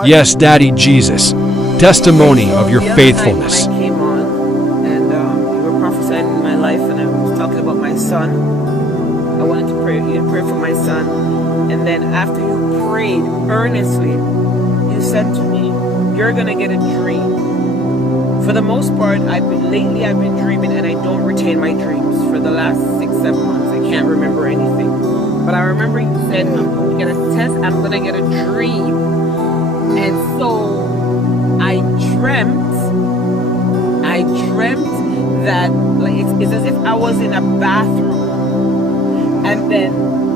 Yes, Daddy Jesus. Testimony of your faithfulness. When I came on and you were prophesying in my life, and I was talking about my son. I wanted to pray. You pray for my son, and then after you prayed earnestly, you said to me, "You're gonna get a dream." For the most part, I've been dreaming, and I don't retain my dreams for the last 6-7 months. I can't remember anything, but I remember you said, "I'm gonna get a test. I'm gonna get a dream." And so I dreamt that, like, it's as if I was in a bathroom, and then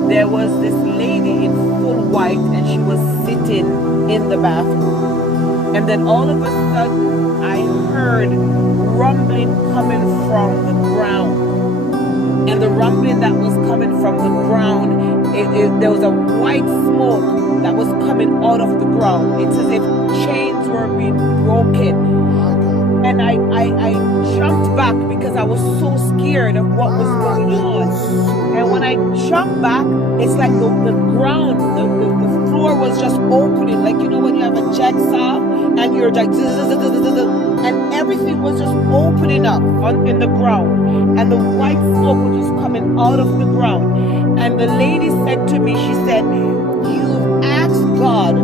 there was this lady in full white, and she was sitting in the bathroom. And then all of a sudden I heard rumbling coming from the ground. And the rumbling that was coming from the ground, there was a white smoke that was coming out of the ground. It's as if chains were being broken. And I jumped back because I was so scared of what was going on. And when I jumped back, it's like the ground, the floor was just opening. Like, you know, when you have a jigsaw and you're like, and everything was just opening up in the ground. And the white smoke was just coming out of the ground. And the lady said to me, she said, "You've asked God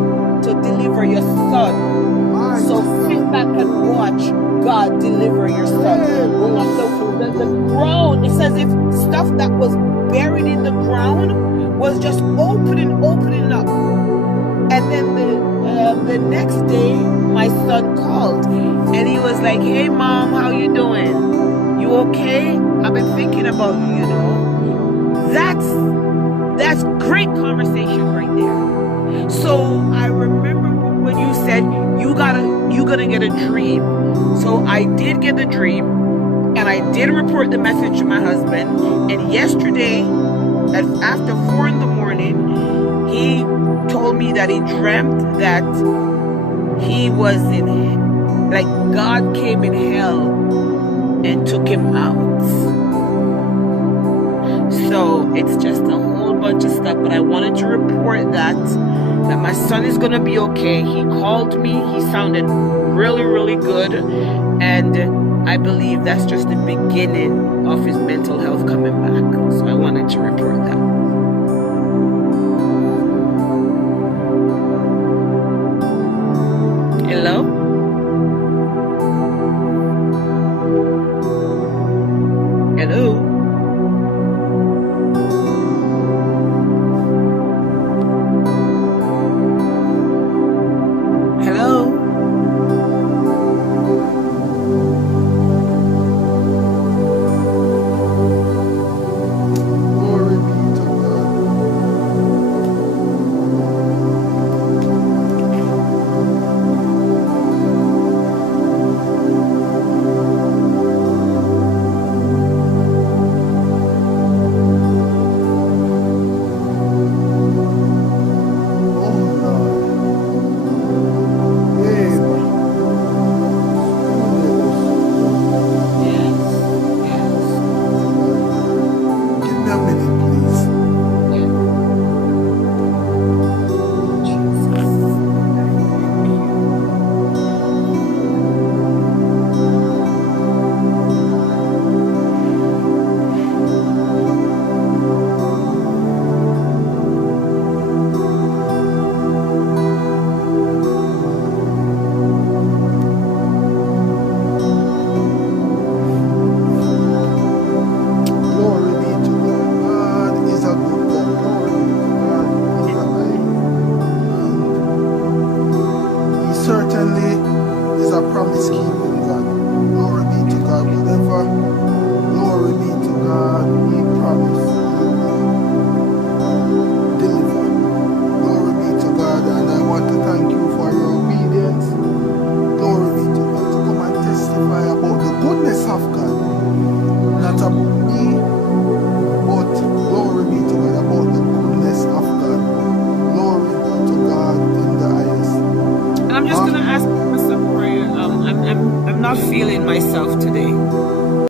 to deliver your son. So sit back and watch God deliver your son." The ground, it's as if stuff that was buried in the ground was just opening up. And then the next day, my son called, and he was like, "Hey mom, how you doing? You okay? I've been thinking about you, you know." That's great conversation right there. So I remember when you said you're gonna get a dream. So I did get the dream, and I did report the message to my husband. And yesterday, after 4 in the morning, he told me that he dreamt that he was like God came in hell and took him out. So it's just a whole bunch of stuff, but I wanted to report that my son is gonna be okay. He called me, he sounded really, really good, and I believe that's just the beginning of his mental health coming back. So I wanted to report that. Hello? Hello? Certainly is a promise keeper.